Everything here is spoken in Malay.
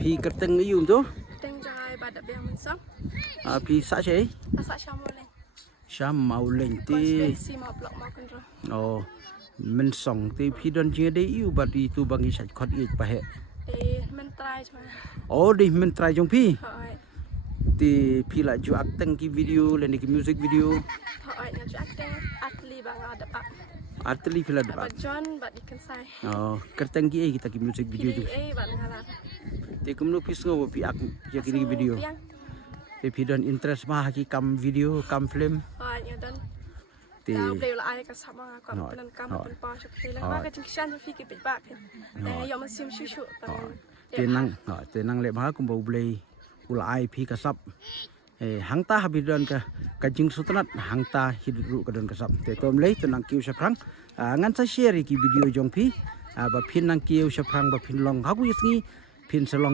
phi cất từng yêu chứ Teng jai ba da biang min sam. phi xã chế Asa syamul len. sam màu lên Kon thì spesi ma blok ma kun ro. mình sống thì phi đơn chia đấy yêu bát đi tu bằng cái sạch khót ít bà hệ Men try chma. đi mình try trong phi Hoi. thì phi lại chụp từng cái video lên cái music video Hoi nya ju acting atli bang ada pak. artli phi là Ba được John ba ikan sai. cất từng cái kita cái music video tu Ba ngala. thì cũng lúc phi ngô phi cái video thì phi đơn interest mà cái cam video cam film Hoi nya dan. thì Tao beli la ai ka sama ka penan kam pen pa chuk telang ba ka jingsan fi ke bit ba pen. Yo ma sim shu thì năng lệ hóa cũng bầu play ulai phi cả sắp hang ta habis dan ka jing sutanat hang ta hidu ka dan ka sap te tom lei tu nang kiu saprang ngan sa share ki video jong phi ba phin nang kiu saprang ba phin long ha ku yisngi phin salong